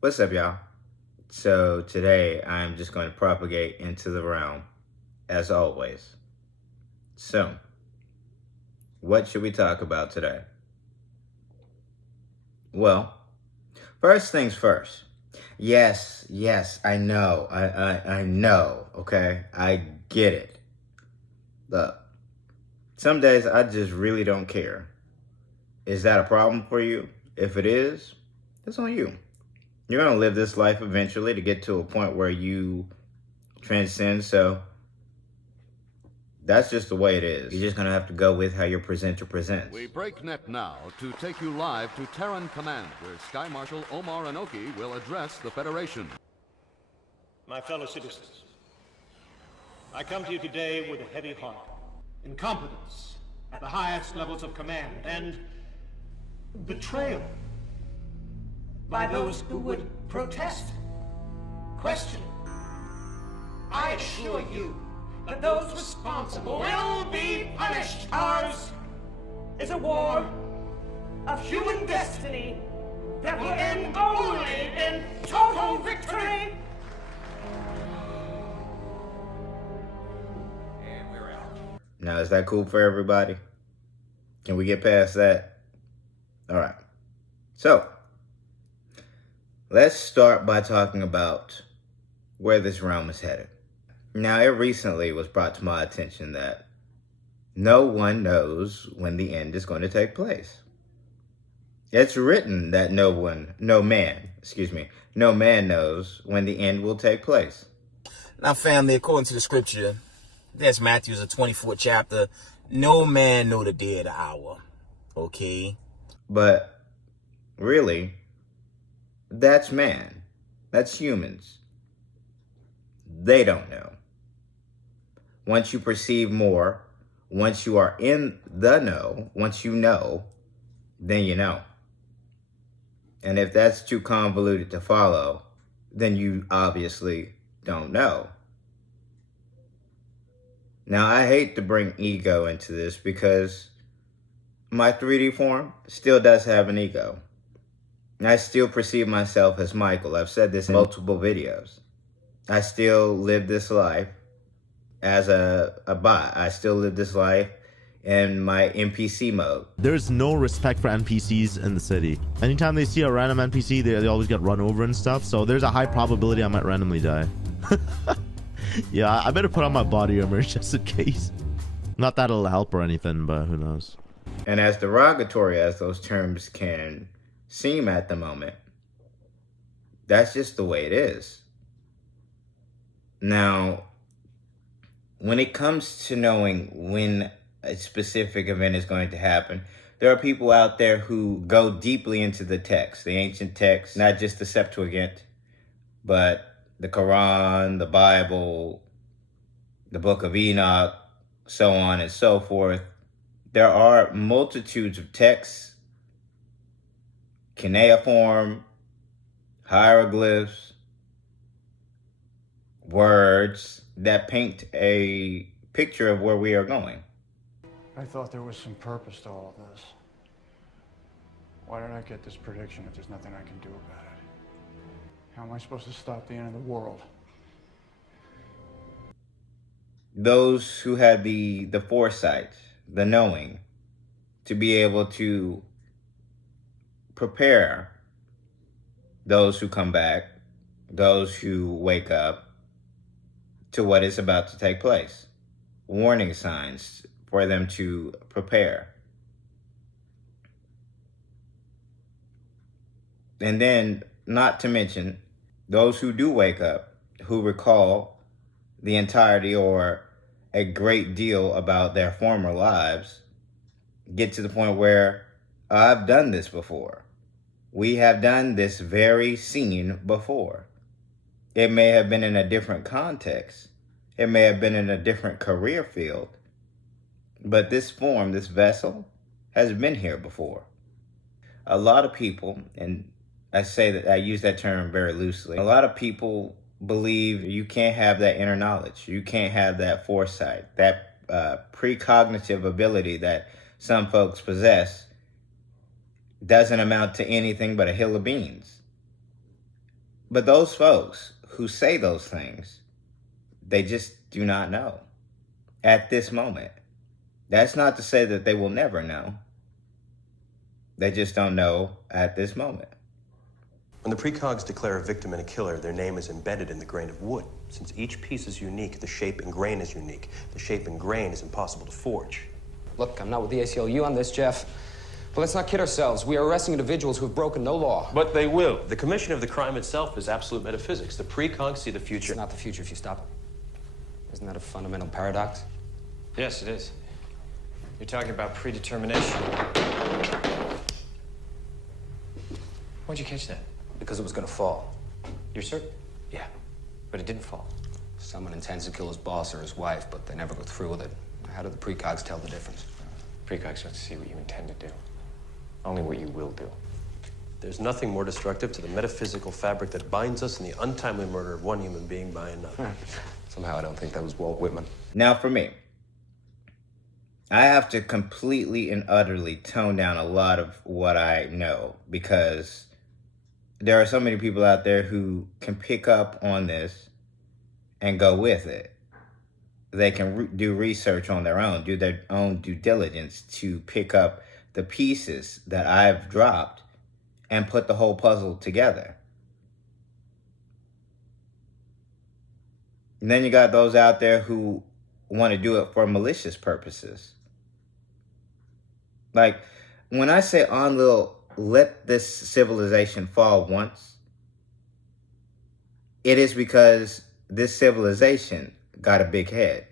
What's up, y'all? So today I'm just going to propagate into the realm, as always. So, what should we talk about today? Well, first things first. Yes, I know. I know, okay? I get it. Look, some days I just really don't care. Is that a problem for you? If it is, it's on you. You're going to live this life eventually to get to a point where you transcend, so that's just the way it is. You're just going to have to go with how your presenter presents. We break net now to take you live to Terran Command, where Sky Marshal Omar Anoki will address the Federation. My fellow citizens, I come to you today with a heavy heart, incompetence at the highest levels of command, and betrayal by those who would protest, question. I assure you that those responsible will be punished. Ours is a war of human destiny that will end only in total victory. And we're out. Now, is that cool for everybody? Can we get past that? All right. So, let's start by talking about where this realm is headed. Now, it recently was brought to my attention that no one knows when the end is going to take place. It's written that no man knows when the end will take place. Now, family, according to the scripture, that's Matthew's, the 24th chapter, no man know the day or the hour, okay? But really, that's man. That's humans. They don't know. Once you perceive more, once you are in the know, once you know, then you know. And if that's too convoluted to follow, then you obviously don't know. Now, I hate to bring ego into this because my 3D form still does have an ego. I still perceive myself as Michael. I've said this in multiple videos. I still live this life as a bot. I still live this life in my NPC mode. There's no respect for NPCs in the city. Anytime they see a random NPC, they always get run over and stuff. So there's a high probability I might randomly die. Yeah, I better put on my body armor just in case. Not that it'll help or anything, but who knows. And as derogatory as those terms can seem at the moment, that's just the way it is. Now, when it comes to knowing when a specific event is going to happen, there are people out there who go deeply into the text, the ancient text, not just the Septuagint, but the Quran, the Bible, the Book of Enoch, so on and so forth. There are multitudes of texts, cuneiform, hieroglyphs, words that paint a picture of where we are going. I thought there was some purpose to all this. Why did I get this prediction if there's nothing I can do about it? How am I supposed to stop the end of the world? Those who had the foresight, the knowing, to be able to prepare those who come back, those who wake up to what is about to take place. Warning signs for them to prepare. And then, not to mention, those who do wake up, who recall the entirety or a great deal about their former lives, get to the point where I've done this before. We have done this very scene before. It may have been in a different context. It may have been in a different career field. But this form, this vessel, has been here before. A lot of people, and I say that I use that term very loosely, a lot of people believe you can't have that inner knowledge. You can't have that foresight, that precognitive ability that some folks possess doesn't amount to anything but a hill of beans. But those folks who say those things, they just do not know at this moment. That's not to say that they will never know. They just don't know at this moment. When the precogs declare a victim and a killer, their name is embedded in the grain of wood. Since each piece is unique, the shape and grain is unique. The shape and grain is impossible to forge. Look, I'm not with the ACLU on this, Jeff. But let's not kid ourselves. We are arresting individuals who have broken no law. But they will. The commission of the crime itself is absolute metaphysics. The precogs see the future. It's not the future if you stop it. Isn't that a fundamental paradox? Yes, it is. You're talking about predetermination. Why'd you catch that? Because it was gonna fall. You're certain? Yeah. But it didn't fall. Someone intends to kill his boss or his wife, but they never go through with it. How do the precogs tell the difference? Precogs don't see what you intend to do. Only what you will do. There's nothing more destructive to the metaphysical fabric that binds us than the untimely murder of one human being by another. Somehow I don't think that was Walt Whitman. Now for me, I have to completely and utterly tone down a lot of what I know because there are so many people out there who can pick up on this and go with it. They can do research on their own, do their own due diligence to pick up the pieces that I've dropped and put the whole puzzle together. And then you got those out there who want to do it for malicious purposes. Like, when I say Enlil let this civilization fall once, it is because this civilization got a big head.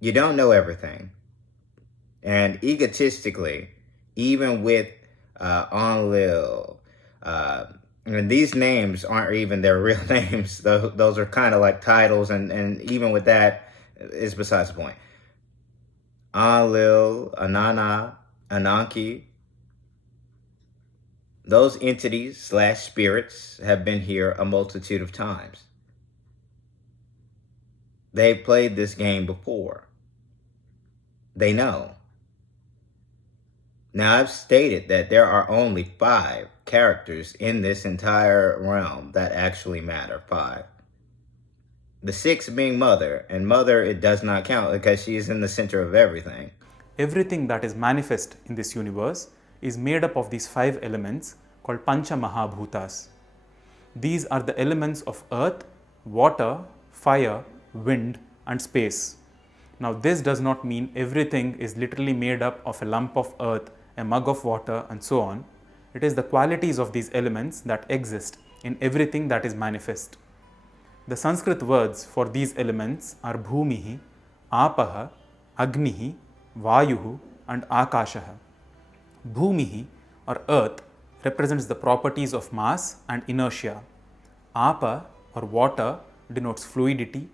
You don't know everything. And egotistically, even with Enlil, and these names aren't even their real names. Those are kind of like titles, and even with that, it's besides the point. Enlil, Anana, Ananki, those entities / spirits have been here a multitude of times. They've played this game before. They know. Now, I've stated that there are only 5 characters in this entire realm that actually matter. 5. The 6th being Mother, and Mother, it does not count because she is in the center of everything. Everything that is manifest in this universe is made up of these 5 elements called Pancha Mahabhutas. These are the elements of earth, water, fire, wind, and space. Now, this does not mean everything is literally made up of a lump of earth, a mug of water, and so on. It is the qualities of these elements that exist in everything that is manifest. The Sanskrit words for these elements are Bhumihi, Apaha, Agnihi, Vayuhu, and Akashaha. Bhumihi, or earth, represents the properties of mass and inertia. Apa, or water, denotes fluidity.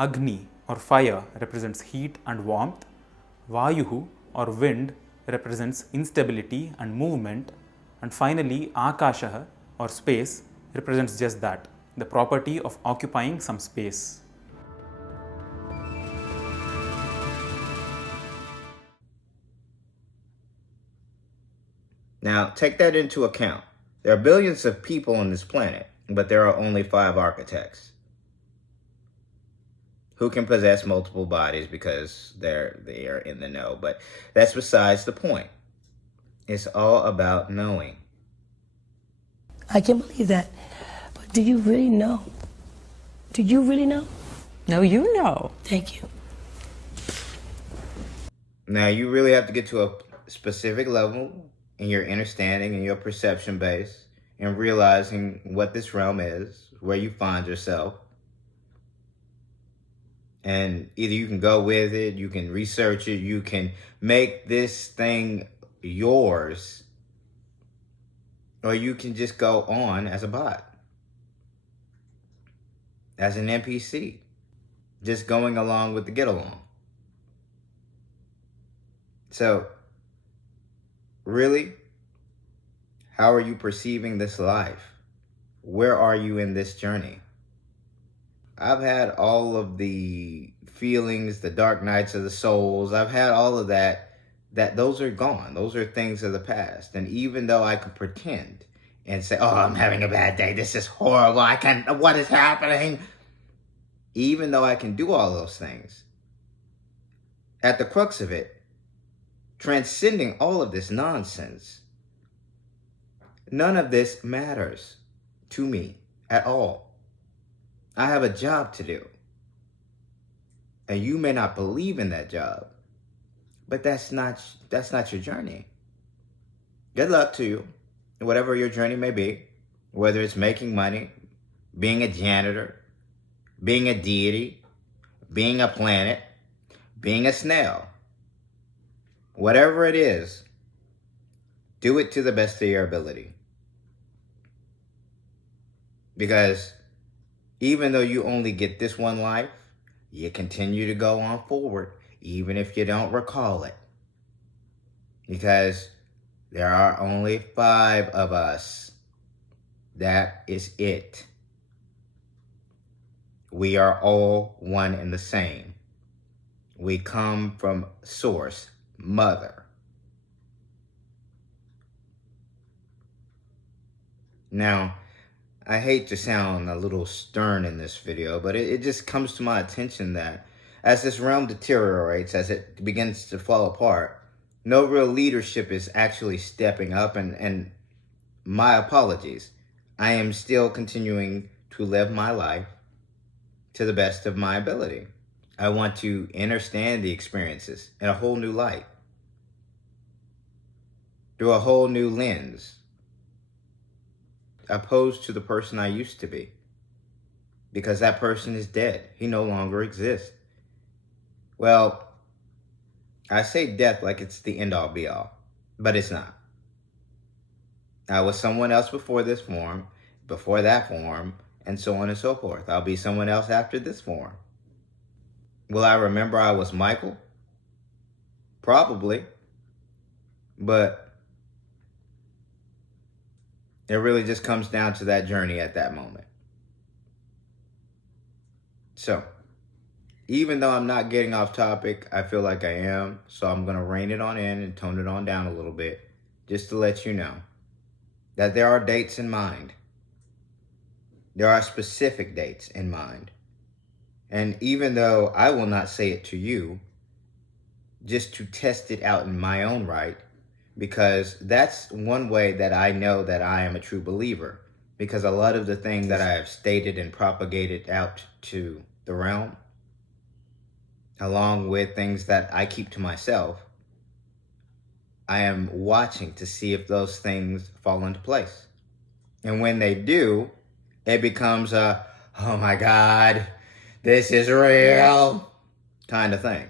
Agni, or fire, represents heat and warmth. Vayuhu, or wind, represents instability and movement. And finally, Akashaha, or space, represents just that, the property of occupying some space. Now, take that into account. There are billions of people on this planet, but there are only 5 architects who can possess multiple bodies because they are in the know. But that's besides the point. It's all about knowing. I can't believe that. But do you really know? Do you really know? No, you know. Thank you. Now, you really have to get to a specific level in your understanding and your perception base and realizing what this realm is, where you find yourself. And either you can go with it, you can research it, you can make this thing yours, or you can just go on as a bot, as an NPC, just going along with the get along. So, really, how are you perceiving this life? Where are you in this journey? I've had all of the feelings, the dark nights of the souls. I've had all of that those are gone. Those are things of the past. And even though I can pretend and say, oh, I'm having a bad day. This is horrible. What is happening? Even though I can do all those things, at the crux of it, transcending all of this nonsense, none of this matters to me at all. I have a job to do. And you may not believe in that job, but that's not your journey. Good luck to you, whatever your journey may be, whether it's making money, being a janitor, being a deity, being a planet, being a snail. Whatever it is, do it to the best of your ability. Because even though you only get this one life, you continue to go on forward, even if you don't recall it. Because there are only 5 of us. That is it. We are all one and the same. We come from Source, Mother. Now, I hate to sound a little stern in this video, but it just comes to my attention that as this realm deteriorates, as it begins to fall apart, no real leadership is actually stepping up, and my apologies. I am still continuing to live my life to the best of my ability. I want to understand the experiences in a whole new light, through a whole new lens, opposed to the person I used to be, because that person is dead. He no longer exists. Well, I say death like it's the end all be all, but it's not. I was someone else before this form, before that form, and so on and so forth. I'll be someone else after this form. Will I remember I was Michael? Probably. But it really just comes down to that journey at that moment. So, even though I'm not getting off topic, I feel like I am. So I'm going to rein it on in and tone it on down a little bit, just to let you know that there are dates in mind. There are specific dates in mind. And even though I will not say it to you, just to test it out in my own right, because that's one way that I know that I am a true believer. Because a lot of the things that I have stated and propagated out to the realm, along with things that I keep to myself, I am watching to see if those things fall into place. And when they do, it becomes a, oh my God, this is real kind of thing.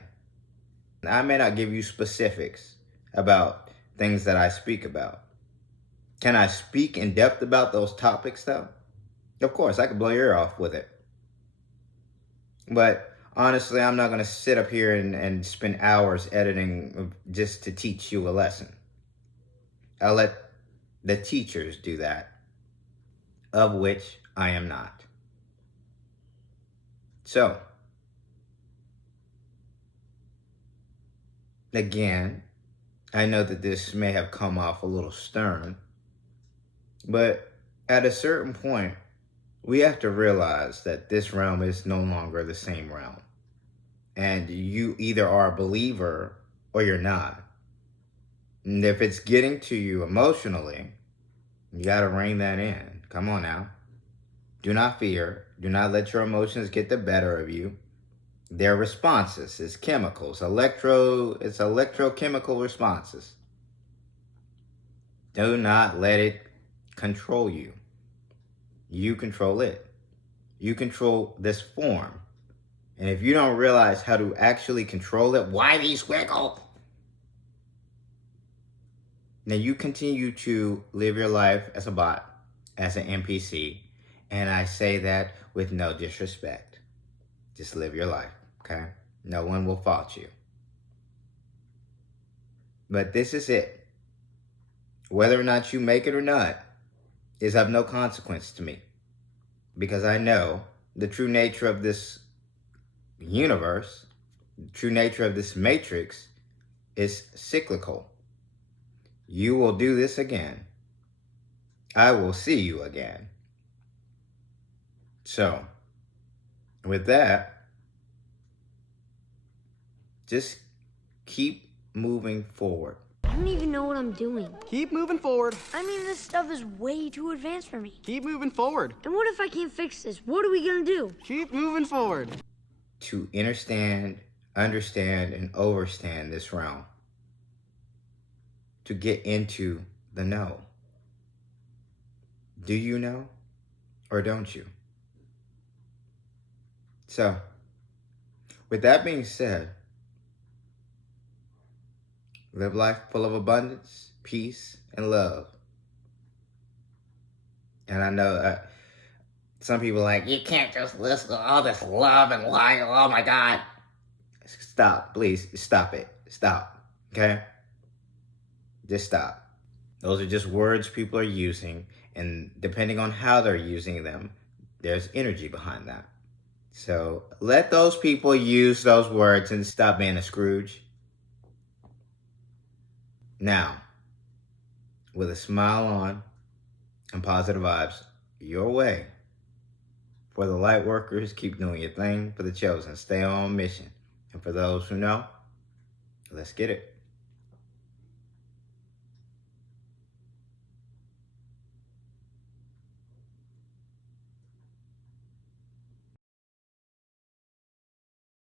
I may not give you specifics about things that I speak about. Can I speak in depth about those topics though? Of course, I could blow your ear off with it. But honestly, I'm not going to sit up here and spend hours editing just to teach you a lesson. I'll let the teachers do that, of which I am not. So, again, I know that this may have come off a little stern, but at a certain point, we have to realize that this realm is no longer the same realm. And you either are a believer or you're not. And if it's getting to you emotionally, you got to rein that in. Come on now. Do not fear. Do not let your emotions get the better of you. They're responses. It's chemicals. It's electrochemical responses. Do not let it control you. You control it. You control this form. And if you don't realize how to actually control it, why these wiggle? Then you continue to live your life as a bot, as an NPC. And I say that with no disrespect. Just live your life, okay? No one will fault you. But this is it. Whether or not you make it or not is of no consequence to me. Because I know the true nature of this universe, the true nature of this matrix is cyclical. You will do this again. I will see you again. So, with that, just keep moving forward. I don't even know what I'm doing. Keep moving forward. I mean, this stuff is way too advanced for me. Keep moving forward. And what if I can't fix this? What are we gonna do? Keep moving forward. To understand, and overstand this realm. To get into the know. Do you know or don't you? So, with that being said, live life full of abundance, peace, and love. And I know some people are like, you can't just listen to all this love and light. Oh my God. Stop, please. Stop it. Stop. Okay? Just stop. Those are just words people are using. And depending on how they're using them, there's energy behind that. So let those people use those words and stop being a Scrooge. Now, with a smile on and positive vibes your way. For the light workers, keep doing your thing. For the chosen, stay on mission. And for those who know, let's get it.